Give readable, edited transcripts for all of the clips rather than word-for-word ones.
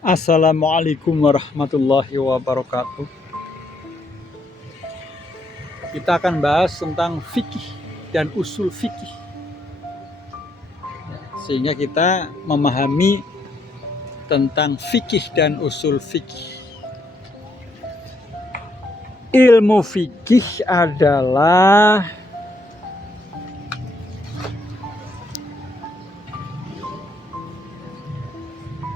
Assalamualaikum warahmatullahi wabarakatuh. Kita akan bahas tentang fikih dan usul fikih, sehingga kita memahami tentang fikih dan usul fikih. Ilmu fikih adalah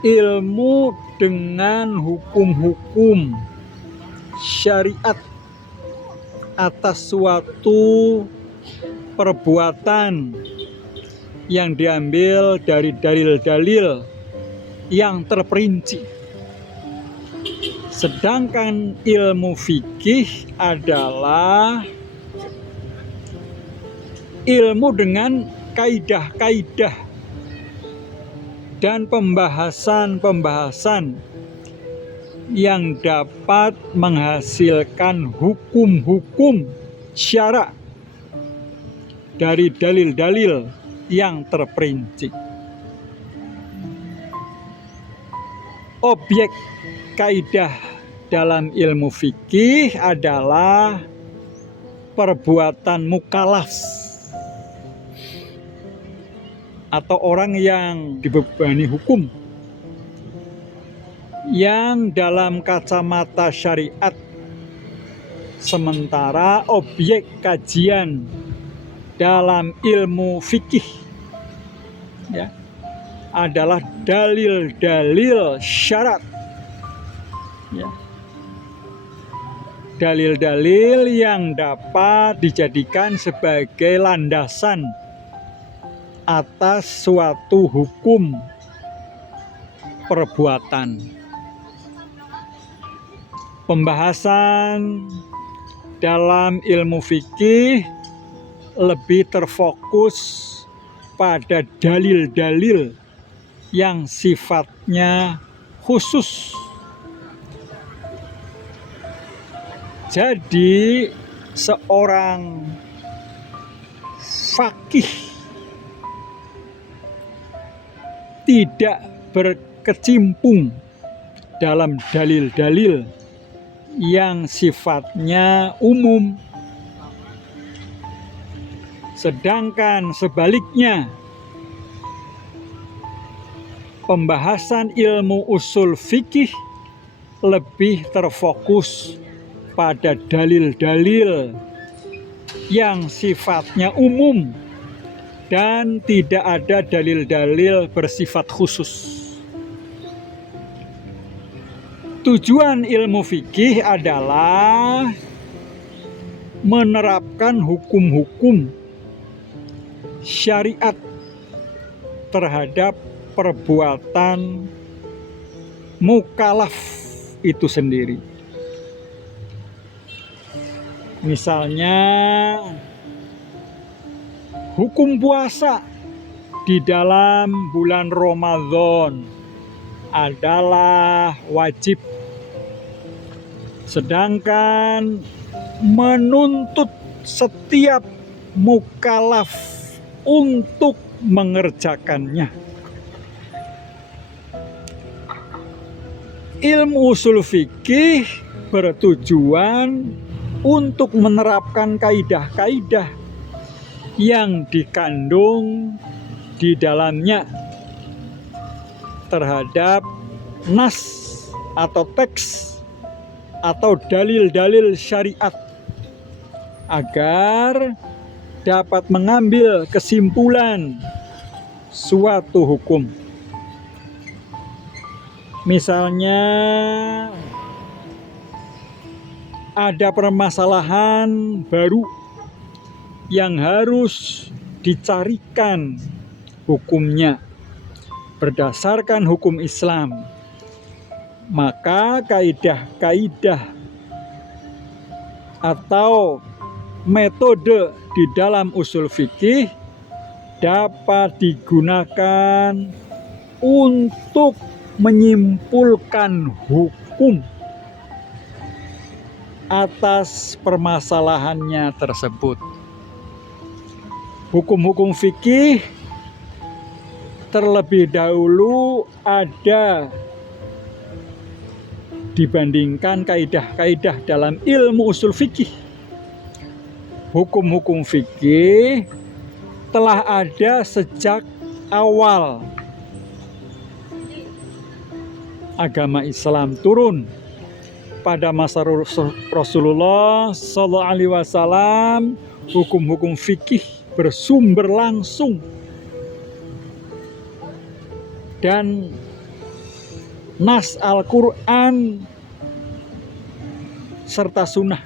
ilmu dengan hukum-hukum syariat atas suatu perbuatan yang diambil dari dalil-dalil yang terperinci. Sedangkan ilmu fikih adalah ilmu dengan kaidah-kaidah dan pembahasan-pembahasan yang dapat menghasilkan hukum-hukum syara dari dalil-dalil yang terperinci. Objek kaidah dalam ilmu fikih adalah perbuatan mukallaf atau orang yang dibebani hukum, yang dalam kacamata syariat, sementara objek kajian dalam ilmu fikih adalah dalil-dalil syarat, dalil-dalil yang dapat dijadikan sebagai landasan atas suatu hukum perbuatan. Pembahasan dalam ilmu fikih lebih terfokus pada dalil-dalil yang sifatnya khusus. Jadi seorang faqih tidak berkecimpung dalam dalil-dalil yang sifatnya umum. Sedangkan sebaliknya, pembahasan ilmu usul fikih lebih terfokus pada dalil-dalil yang sifatnya umum dan tidak ada dalil-dalil bersifat khusus. Tujuan ilmu fikih adalah menerapkan hukum-hukum syariat terhadap perbuatan mukallaf itu sendiri. Misalnya, hukum puasa di dalam bulan Ramadan adalah wajib, sedangkan menuntut setiap mukallaf untuk mengerjakannya. Ilmu usul fikih bertujuan untuk menerapkan kaidah-kaidah yang dikandung di dalamnya terhadap nas atau teks atau dalil-dalil syariat, agar dapat mengambil kesimpulan suatu hukum. Misalnya, ada permasalahan baru yang harus dicarikan hukumnya berdasarkan hukum Islam, maka kaidah-kaidah atau metode di dalam usul fikih dapat digunakan untuk menyimpulkan hukum atas permasalahannya tersebut. Hukum-hukum fikih terlebih dahulu ada dibandingkan kaidah-kaidah dalam ilmu usul fikih. Hukum-hukum fikih telah ada sejak awal agama Islam turun. Pada masa Rasulullah Sallallahu Alaihi Wasallam, hukum-hukum fikih bersumber langsung dan nas Al-Quran serta sunnah.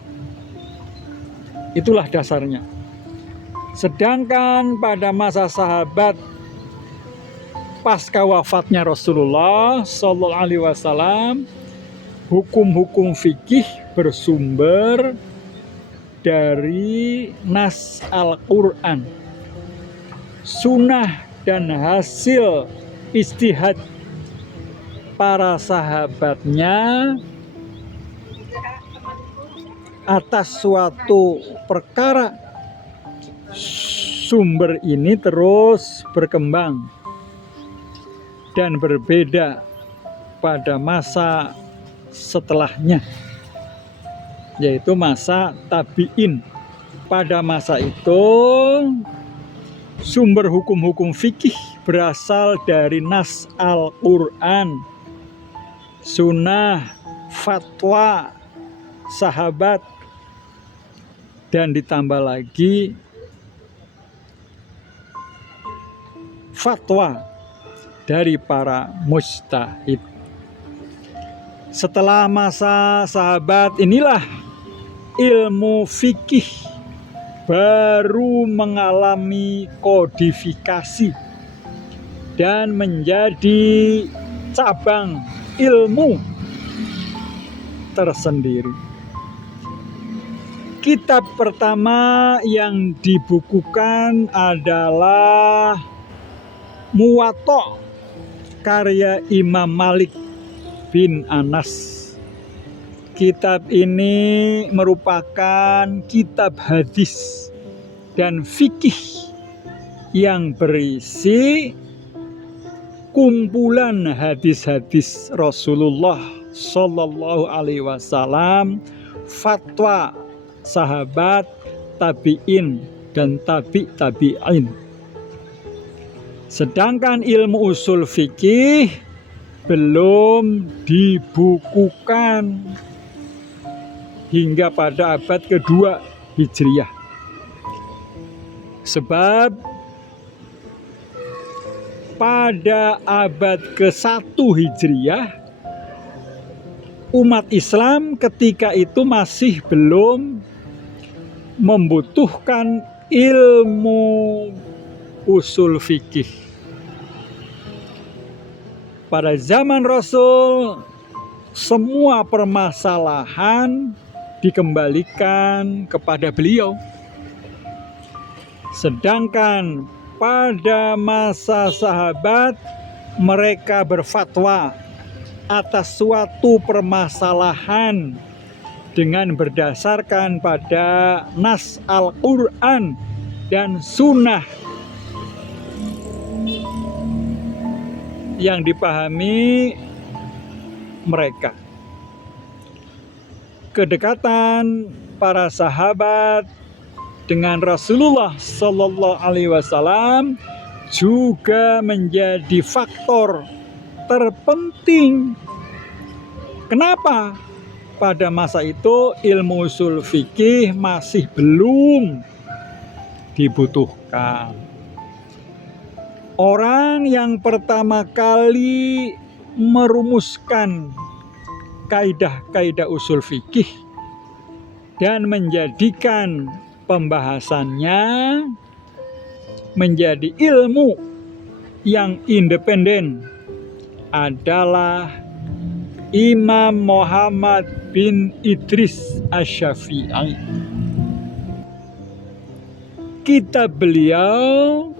Itulah dasarnya. Sedangkan pada masa sahabat pasca wafatnya Rasulullah Sallallahu Alaihi Wasallam, hukum-hukum fikih bersumber dari nas Al-Quran, sunnah dan hasil ijtihad para sahabatnya atas suatu perkara. Sumber ini terus berkembang dan berbeda pada masa setelahnya, yaitu masa tabi'in. Pada masa itu sumber hukum-hukum fikih berasal dari nas Al-Quran, sunnah, fatwa sahabat, dan ditambah lagi fatwa dari para mujtahid. Setelah masa sahabat inilah ilmu fikih baru mengalami kodifikasi dan menjadi cabang ilmu tersendiri. Kitab pertama yang dibukukan adalah Muwatta karya Imam Malik bin Anas. Kitab ini merupakan kitab hadis dan fikih yang berisi kumpulan hadis-hadis Rasulullah Sallallahu Alaihi Wasallam, fatwa sahabat, tabi'in, dan tabi'in. Sedangkan ilmu usul fikih belum dibukukan hingga pada abad kedua Hijriah. Sebab pada abad ke-1 Hijriah, umat Islam ketika itu masih belum membutuhkan ilmu usul fikih. Pada zaman Rasul, semua permasalahan dikembalikan kepada beliau. Sedangkan pada masa sahabat, mereka berfatwa atas suatu permasalahan dengan berdasarkan pada nas Al-Quran dan sunnah yang dipahami mereka. Kedekatan para sahabat dengan Rasulullah Sallallahu Alaihi Wasallam juga menjadi faktor terpenting. Kenapa? Pada masa itu ilmu usul fikih masih belum dibutuhkan. Orang yang pertama kali merumuskan kaidah-kaidah usul fikih dan menjadikan pembahasannya menjadi ilmu yang independen adalah Imam Muhammad bin Idris Asy-Syafi'i. Kitab beliau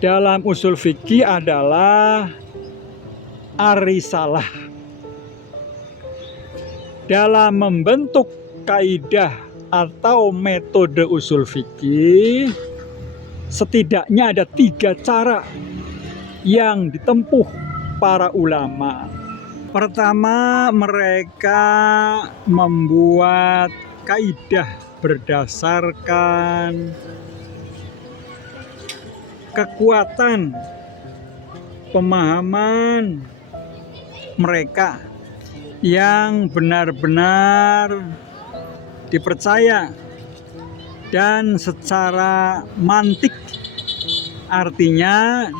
dalam usul fikih adalah Ar-Risalah. Dalam membentuk kaidah atau metode usul fikih, setidaknya ada 3 cara yang ditempuh para ulama Pertama, mereka membuat kaidah berdasarkan kekuatan pemahaman mereka yang benar-benar dipercaya dan secara mantik, artinya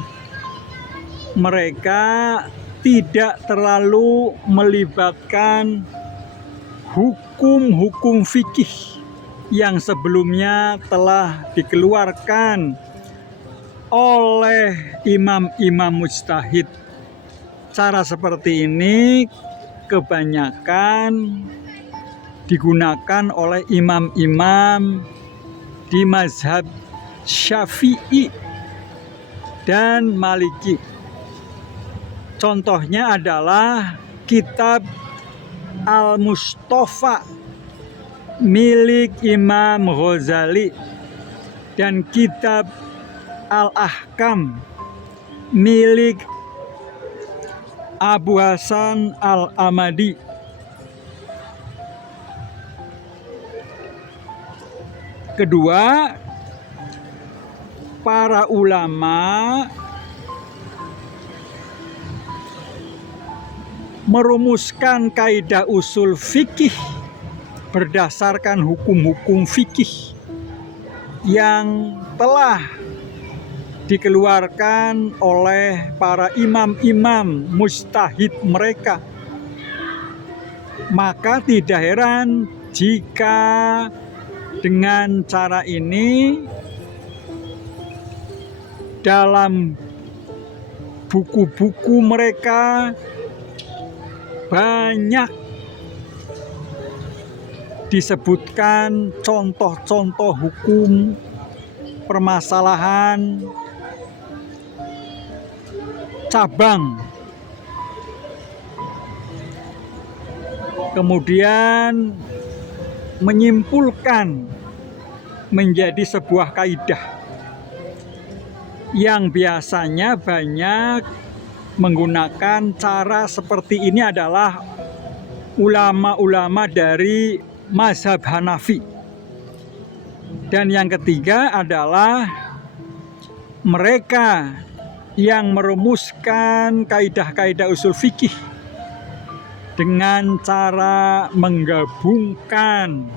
mereka tidak terlalu melibatkan hukum-hukum fikih yang sebelumnya telah dikeluarkan oleh imam-imam mujtahid. Cara seperti ini kebanyakan digunakan oleh imam-imam di mazhab Syafi'i dan Maliki. Contohnya adalah kitab Al-Mustafa milik Imam Ghazali dan kitab Al-Ahkam milik Abu Hasan Al-Amadi. Kedua, para ulama merumuskan kaidah usul fikih berdasarkan hukum-hukum fikih yang telah dikeluarkan oleh para imam-imam mujtahid mereka. Maka tidak heran jika dengan cara ini dalam buku-buku mereka banyak disebutkan contoh-contoh hukum permasalahan cabang, kemudian menyimpulkan menjadi sebuah kaidah yang biasanya banyak menggunakan cara seperti ini adalah ulama-ulama dari mazhab Hanafi. Dan yang ketiga adalah mereka yang merumuskan kaidah-kaidah usul fikih dengan cara menggabungkan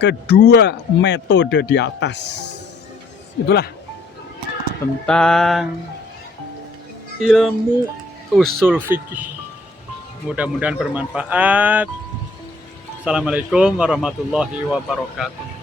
kedua metode di atas. Itulah tentang ilmu usul fikih. Mudah-mudahan bermanfaat. Assalamualaikum warahmatullahi wabarakatuh.